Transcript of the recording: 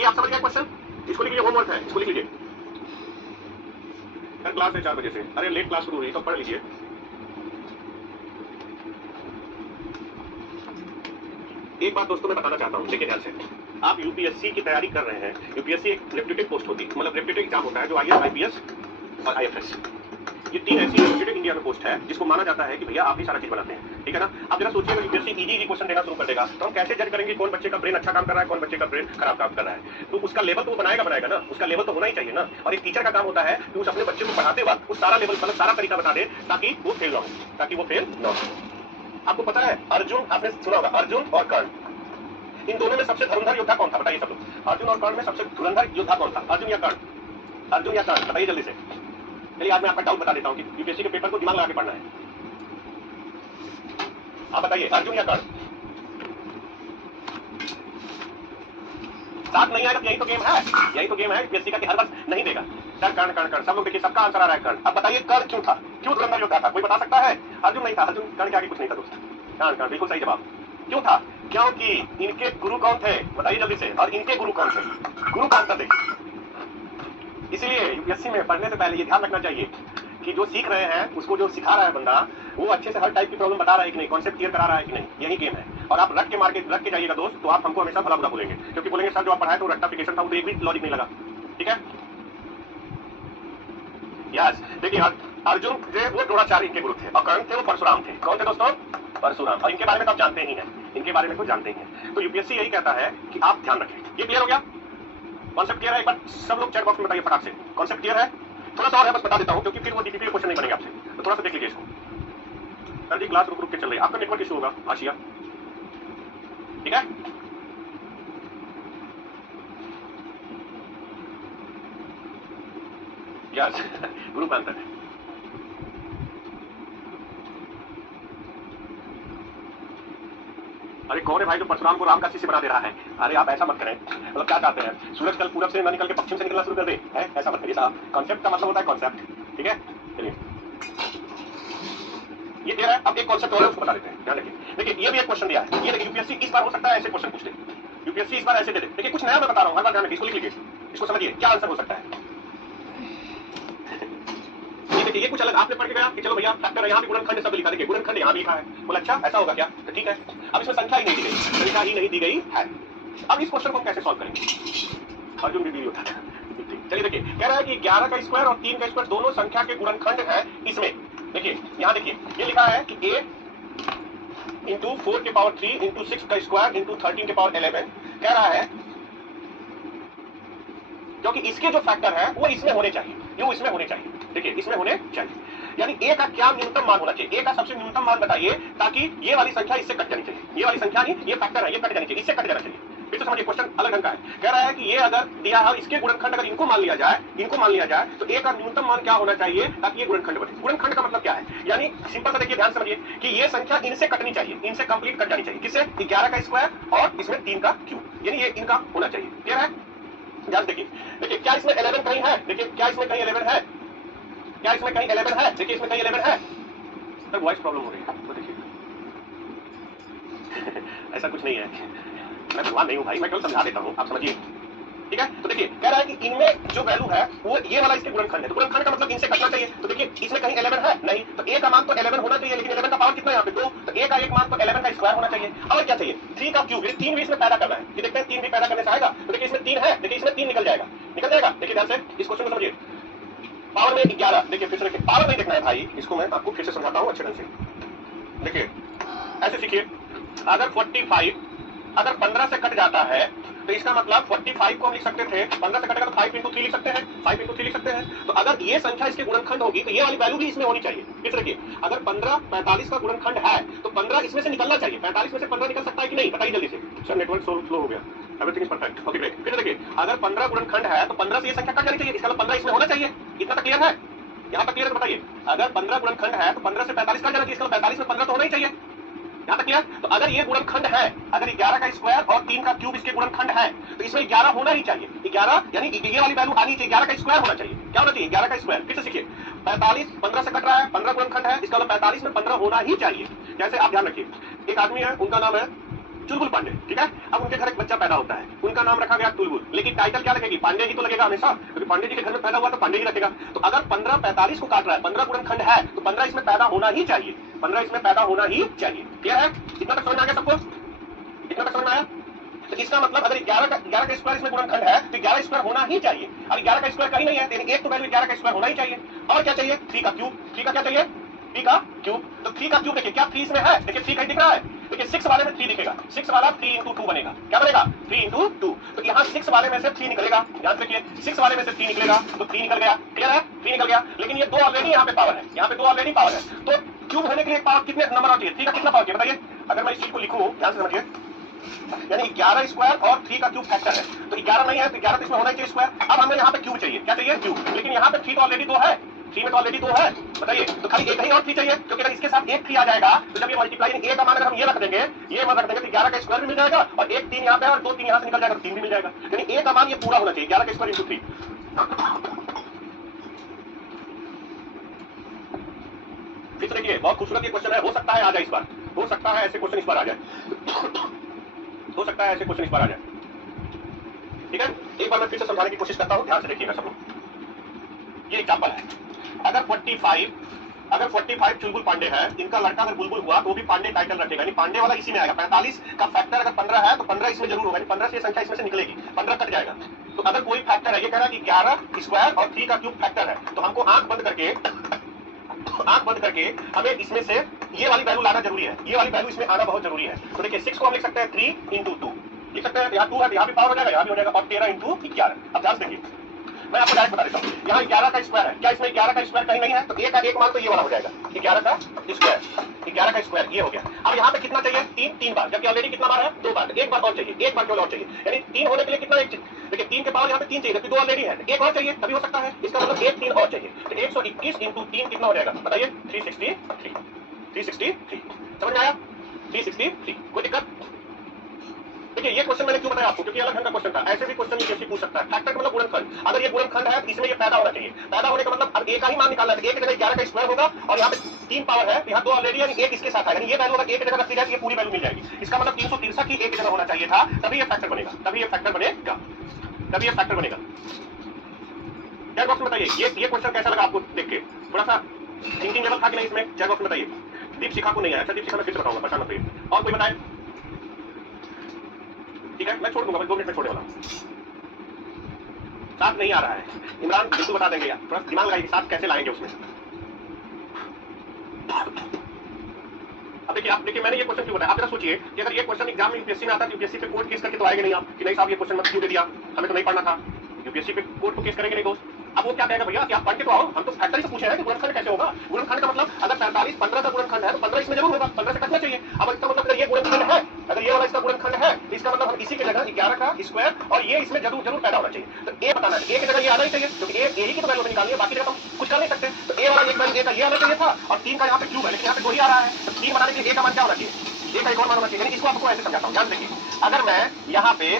ये आप समझ गए क्वेश्चन? इसको लिख लीजिए, होमवर्क है, इसको लिख लीजिए। क्लास है 4 बजे से, अरे लेट क्लास शुरू हुई तो पढ़ लीजिए। एक बात दोस्तों मैं बताना चाहता हूँ, देखिए ध्यान से। आप यूपीएससी की तैयारी कर रहे हैं, यूपीएससी एक रेप्यूटेड पोस्ट होती है, मतलब रेप्यूटेड एग्जाम होता है जो आईएएस, आईपीएस और आईएफएस, ये 3 ऐसी रेप्यूटेड इंडिया में पोस्ट है जिसको माना जाता है कि भैया आप ही सारा चीज बनाते हैं, ठीक है ना। आप जरा सोचिए, यूपीएससी इजी क्वेश्चन देना शुरू कर देगा तो हम कैसे जज करेंगे कौन बच्चे का ब्रेन अच्छा काम कर रहा है, कौन बच्चे का ब्रेन खराब काम कर रहा है? तो उसका लेवल तो वो बनाएगा ना, उसका लेवल तो होना ही चाहिए ना। और एक टीचर का काम होता है कि उस अपने बच्चे को पढ़ाते वक्त उस सारा लेवल, मतलब सारा तरीका बता दे ताकि वो फेल ना हो, आपको पता है अर्जुन, आपने सुना होगा अर्जुन और कर्ण, इन दोनों में सबसे धुरंधर योद्धा कौन था? बताइए सब लोग। अर्जुन और कर्ण में सबसे धुरंधर योद्धा कौन था? अर्जुन या कर्ण? अर्जुन या कर्ण? बताइए जल्दी से। चलिए आज मैं आपका डाउट बता देता हूँ कि यूपीएससी के पेपर को दिमाग लगा के पढ़ना है। आप बताइए अर्जुन या कर्ण? साथ नहीं आएगा तो यही तो गेम है, यही तो गेम है यूपीएससी का कि हर बार नहीं देगा। सर कर्ण कर्ण कर्ण, सब लोग देखिए सबका आंसर आ रहा है कर्ण। अब बताइए कर्ण क्यों था, क्यों धुरंधर योद्धा था? कोई बता सकता है? अर्जुन नहीं था, अर्जुन कर्ण के आगे कुछ नहीं था दोस्त। कर्ण कर्ण बिल्कुल सही जवाब। क्यों था? क्योंकि इनके गुरु कौन थे? बताइए जल्दी से। और इनके गुरु कौन थे? गुरु का अंतर देखिए। इसलिए यूपीएससी में पढ़ने से पहले ये ध्यान रखना चाहिए कि जो सीख रहे हैं उसको जो सिखा रहा है बंदा वो अच्छे से हर टाइप की प्रॉब्लम बता रहा है कि नहीं, कॉन्सेप्ट क्लियर करा रहा है कि नहीं, यही गेम है। और आप रट के जाइएगा दोस्त तो आप हमको हमेशा भला बुरा बोलेंगे, क्योंकि बोलेंगे सर जो आप पढ़ाए तो रेक्टिफिकेशन था, वो एक भी लॉजिक नहीं लगा, ठीक है। यस देखिए अर्जुन थे वो द्रोणाचार्य इनके गुरु थे, और कर्ण थे वो परशुराम थे। कौन थे दोस्तों? परशुराम। और इनके बारे में तो आप जानते ही हैं, इनके बारे में तो जानते ही हैं। तो यूपीएससी यही कहता है कि आप ध्यान रखें। ये क्लियर हो गया? कॉन्सेप्ट क्लियर है? एक बार सब लोग चैट बॉक्स में बताइए फटाक से, कॉन्सेप्ट क्लियर है? थोड़ा सा और है, बस बता देता हूँ क्योंकि फिर वो डीपीपी क्वेश्चन नहीं बनेगा आपसे, तो थोड़ा सा देख लीजिए इसको। सर जी क्लास रुक के चल रही है, आपका नेटवर्क इशू होगा आशिया, ठीक है। यस गुरु का अंतर है। अरे कौन है भाई जो परशुराम को राम का शिष्य बना दे रहा है? अरे आप ऐसा मत करें, मतलब क्या चाहते हैं सूरज कल पूरब से न निकल के पश्चिम से निकलना शुरू कर दे? है ऐसा मत करिए साहब, कॉन्सेप्ट का मतलब होता है कॉन्सेप्ट, ठीक है। चलिए ये दे रहा है, अब एक कॉन्सेप्ट और है उसको बता देते हैं, ध्यान रखिए। देखिए ये भी एक क्वेश्चन दिया है, ये देखिए यूपीएससी इस बार हो सकता है ऐसे क्वेश्चन पूछ ले, यूपीएससी इस बार ऐसे दे दे। देखिए कुछ नया मैं बता रहा हूँ, हर बार ध्यान रखिए, इसको लिख लीजिए, इसको समझिए क्या आंसर हो सकता है। ये कुछ अलग आपने पढ़ के गया कि चलो भैया फैक्टर यहाँ भी गुणनखंड सब लिखा, देखिए गुणनखंड यहाँ भी लिखा है, बोला अच्छा ऐसा होगा क्या, तो ठीक है। अब इसमें संख्या ही नहीं दी गई, संख्या ही नहीं दी गई है। अब इस क्वेश्चन को कैसे सॉल्व करेंगे? अर्जुन भी होता था। चलिए देखिए कह रहा है कि 11 का स्क्वायर और 3 का स्क्वायर दोनों संख्या के गुणनखंड है। इसमें देखिए यहाँ देखिए ये लिखा है कि a इंटू 4 के पावर 3 इंटू 6 का स्क्वायर इंटू 13 के पावर 11 कह रहा है क्योंकि इसके जो फैक्टर है वो इसमें होने चाहिए, ये इसमें होने चाहिए, देखिए इसमें होने चाहिए। यानी a का क्या न्यूनतम मान होना चाहिए? a का सबसे न्यूनतम मान बताइए ताकि ये वाली संख्या इससे कट जानी चाहिए, ये वाली संख्या नहीं, ये फैक्टर है ये कट जानी चाहिए, इससे कट जाना चाहिए। फिर से समझिए क्वेश्चन अलग ढंग का है, कह रहा है कि ये अगर दिया है इसके गुणनखंड अगर इनको मान लिया जाए तो a का न्यूनतम मान क्या होना चाहिए ताकि ये गुणनखंड बने। गुणनखंड का मतलब क्या है? यानी सिंपल सा देखिए ध्यान समझिए कि ये संख्या इनसे कटनी चाहिए, इनसे कंप्लीट कट जानी चाहिए। किससे? 11 का स्क्वायर और इसमें 3 का क्यूब, यानी ये इनका होना चाहिए। क्लियर है? ध्यान देखिए, देखिए क्या इसमें 11 कहीं है? देखिए क्या इसमें कहीं 11 है? क्या इसमें कहीं 11 है? देखिए इसमें कहीं 11 है। सर वॉइस प्रॉब्लम हो रही है तो देखिए ऐसा कुछ नहीं है, मैं भगवान नहीं हूं भाई, मैं केवल समझा देता हूं, आप समझिए, ठीक है। तो देखिए कह रहा है कि इनमें जो वैल्यू है वो ये वाला इसके गुणनखंड है, तो गुणनखंड का मतलब इनसे कटना चाहिए। तो देखिए इसमें कहीं 11 है नहीं, तो a का मान तो 11 होना चाहिए, लेकिन 11 का पावर कितना है यहाँ पे 2, तो a का एक मान तो 11 का स्क्वायर होना चाहिए। और क्या चाहिए? 3 का क्यूब, 3 भी इसमें पैदा करना है, ये देखते हैं 3 भी पैदा करने से आएगा। तो देखिए इसमें 3 है, देखिए इसमें 3 निकल जाएगा, देखिए ध्यान से इस क्वेश्चन को समझिए। पावर में 11, देखिए फिर से देखिए पावर नहीं देखना है भाई, इसको मैं आपको फिर से समझाता हूँ अच्छे ढंग से। देखिए ऐसे सीखिए, अगर 45 अगर 15 से कट जाता है तो इसका मतलब 45 को हम लिख सकते थे, 15 से कटेगा तो 5 इंटू 3 लिख सकते हैं, 5 इंटू 3 लिख सकते हैं। तो अगर ये संख्या इसके गुणनखंड होगी तो ये वाली वैल्यू भी इसमें होनी चाहिए। फिर देखिए अगर 15 45 का गुणनखंड है तो 15 इसमें से निकलना चाहिए, 45 में से 15 निकल सकता है कि नहीं? बताइए जल्दी से। सर नेटवर्क स्लो हो गया, everything is perfect, okay great. फिर देखिए अगर 15 गुणनखंड है तो 15 से ये संख्या कट जानी चाहिए, इसका मतलब 15 इसमें होना चाहिए। इतना तक क्लियर है? यहाँ तक क्लियर है? बताइए अगर 15 गुणनखंड है तो 15 से 45 कट जाना चाहिए, इसका मतलब 45 में 15 तो होना ही चाहिए। यहाँ तक क्लियर? तो अगर ये गुणनखंड है, अगर 11 का स्क्वायर और 3 का क्यूब इसके गुणनखंड है तो इसमें 11 होना ही चाहिए। 11 यानी ये वाली वैल्यू आनी चाहिए, 11 का स्क्वायर होना चाहिए। क्या होना चाहिए? 11 का स्क्वायर। फिर से सीखिए 45 15 से कट रहा है, 15 गुणनखंड है, इसका मतलब 45 में 15 होना ही चाहिए। जैसे आप ध्यान रखिए, एक आदमी है उनका नाम है चुलबुल पांडे, ठीक है। अब उनके घर एक बच्चा पैदा होता है, उनका नाम रखा गया चुलबुल, लेकिन टाइटल क्या लगेगी? पांडे ही तो लगेगा हमेशा, क्योंकि पांडे जी के घर में पैदा हुआ तो पांडे ही रखेगा। तो अगर 15 45 को काट रहा है, 15 गुणनखंड है तो 15 इसमें पैदा होना ही चाहिए, 15 इसमें पैदा होना ही चाहिए। क्लियर है? इतना तक समझ में आ गया सबको? इतना तक समझ में आया? तो इसका मतलब अगर 11 का स्क्वायर इसमें गुणनखंड है तो 11 स्क्वायर होना ही चाहिए। अब 11 का स्क्वायर कहीं नहीं है, तो एक तो वैल्यू 11 का स्क्वायर होना ही चाहिए। और क्या चाहिए? 3 का क्यूब। 3 का क्या चाहिए? 3 का क्यूब। तो 3 का क्यूब देखिए, क्या 3 इसमें है? देखिए 3 कहीं दिख रहा है? देखिए 6 वाले में 3 दिखेगा, 6 वाला 3 into 2 बनेगा। क्या बनेगा? 3 into 2। तो यहाँ 6 वाले में से 3 निकलेगा, ध्यान से देखिए, 6 वाले में से 3 निकलेगा तो 3 निकल गया। क्लियर है? 3 निकल गया, लेकिन ये 2 ऑलरेडी यहाँ पे पावर है, यहाँ पे 2 ऑलरेडी पावर है। तो क्यूब होने के लिए पावर कितने नंबर और चाहिए? 3 का कितना पावर चाहिए बताइए? अगर मैं इस चीज को लिखूं, ध्यान से समझिए, यानी 11 स्क्वायर और 3 का क्यूब फैक्टर है, तो 11 नहीं है तो 11 तो इसमें होना चाहिए स्क्वायर। अब हमें यहाँ पे क्यूब चाहिए, क्या चाहिए? क्यूब। लेकिन यहाँ पे 3 तो ऑलरेडी 2 है, 3 में तो ऑलरेडी 2 है, बताइए। तो खाली एक ही और 3 चाहिए, क्योंकि अगर इसके साथ एक 3 आ जाएगा तो जब ये मल्टीप्लाई ए का मान अगर हम ये रख देंगे, ये मान रख देंगे तो 11 का स्क्वायर भी मिल जाएगा और एक 3 यहाँ पे और 2 3 यहाँ से निकल जाएगा तो 3 भी मिल जाएगा। यानी ए का मान ये पूरा होना चाहिए, 11 का स्क्वायर इंटू 3। फिर से देखिए, बहुत खूबसूरत ये क्वेश्चन है, हो सकता है आ जाए इस बार, हो सकता है ऐसे क्वेश्चन इस बार आ जाए, हो सकता है ऐसे क्वेश्चन इस बार आ जाए, ठीक है। एक बार मैं फिर से समझाने की कोशिश करता हूं, ध्यान से देखिएगा सब लोग। ये एग्जांपल है, अगर 45 चुलबुल पांडे है, इनका लड़का अगर बुलबुल हुआ तो भी पांडे टाइटल रखेगा, यानी पांडे वाला इसी में आएगा। 45 का फैक्टर अगर 15 है तो 15 इसमें जरूर होगा, 15 से संख्या इसमें से निकलेगी, 15 कट जाएगा। तो अगर कोई फैक्टर है, ये कह रहा है कि 11 स्क्वायर और 3 का क्यूब फैक्टर है, तो हमको आंख बंद करके हमें इसमें से ये वाली वैल्यू लाना जरूरी है, ये वाली वैल्यू इसमें आना बहुत जरूरी है। तो देखिए 6 को हम लिख सकते हैं 3 into 2 लिख सकते हैं, यहाँ 2 है, यहाँ भी पावर हो जाएगा, यहाँ भी हो जाएगा, और 13 into 11। अब ध्यान से देखिए, मैं आपको डायरेक्ट बता देता हूँ, यहाँ 11 का स्क्वायर है, क्या इसमें 11 का स्क्वायर कहीं नहीं है? तो एक का एक मान तो ये वाला हो जाएगा, 11 का स्क्वायर, 11 का स्क्वायर ये हो गया। अब यहाँ पे कितना चाहिए? 3 बार, जबकि ऑलरेडी कितना बार है? 2 बार, एक बार और चाहिए, एक बार केवल और चाहिए, यानी 3 होने के लिए कितना? एक देखिए 3 के पावर यहाँ पे 3 चाहिए, जबकि 2 ऑलरेडी है, एक और चाहिए तभी हो सकता है, इसका मतलब एक 3 और चाहिए। तो 121 into 3 कितना हो जाएगा बताइए? 363। समझ में आया? 363। कोई दिक्कत? देखिए ये क्वेश्चन मैंने क्यों बताया आपको, क्योंकि अलग ढंग का क्वेश्चन था, ऐसे भी क्वेश्चन यूपीएससी पूछ सकता है। फैक्टर मतलब गुणनखंड, अगर ये गुणनखंड है इसमें ये पैदा होना चाहिए, पैदा होने का मतलब अब एक का ही मान निकालना है, एक जगह 11 का स्क्वायर होगा और यहाँ पे 3 पावर है, यहाँ 2 ऑलरेडी है, एक इसके साथ है, यानी ये वैल्यू अगर एक जगह रखी जाए ये पूरी वैल्यू मिल जाएगी। इसका मतलब 363 ही एक जगह होना चाहिए था, तभी ये फैक्टर बनेगा, तभी ये फैक्टर बनेगा। चैट बॉक्स में बताइए ये क्वेश्चन कैसा लगा आपको देख के, थोड़ा सा थिंकिंग लेवल था कि नहीं इसमें? चैट बॉक्स में बताइए। दीप शिखा को नहीं आया, अच्छा दीप शिखा मैं फिर से बताऊंगा, परेशान मत होइए। और कोई बताए? ठीक है, मैं छोड़ दूंगा, 2 मिनट में छोड़ने वाला हूँ। साथ नहीं आ रहा है, इमरान बिल्कुल बता देंगे यार, थोड़ा दिमाग लगाइए, साथ कैसे लाएंगे उसमें। अब देखिए मैंने ये क्वेश्चन क्यों बताया, आप जरा सोचिए कि अगर ये क्वेश्चन एग्जाम में यूपीएससी में आता है, यूपीएससी पे कोर्ट केस करके तो आएंगे नहीं आप कि नहीं साहब ये क्वेश्चन मत क्यों दे दिया, हमें तो नहीं पढ़ना था। यूपीएससी पे कोर्ट को केस करेंगे नहीं दोस्त। अब वो क्या कहेगा, भैया कि आप पढ़ के तो आओ, हम तो फैक्टर से पूछे हैं कि गुणनखंड कैसे होगा। गुणनखंड का मतलब अगर 45 15 का गुणनखंड है तो 15 इसमें जरूर होगा, 15 से कटना चाहिए। अब इसका मतलब अगर ये गुणनखंड है, अगर ये वाला इसका गुणनखंड है, तो इसका मतलब हम इसी की जगह 11 का स्क्वायर और ये इसमें जरूर पैदा होना चाहिए। तो ए बताना है, ए की जगह ये आना ही चाहिए, क्योंकि ए ही की तो वैल्यू निकालनी है, बाकी जगह हम कुछ कर नहीं सकते। तो ए वाला एक वैल्यू ए का ये आना चाहिए था और 3 का यहाँ पे क्यूब है, लेकिन यहाँ पे 2 ही आ रहा है, तो 3 बनाने के लिए ए का मान क्या होना चाहिए? ए का एक और मान होना चाहिए। यानी इसको आपको ऐसे समझाता हूँ, ध्यान देखिए, अगर मैं यहाँ पे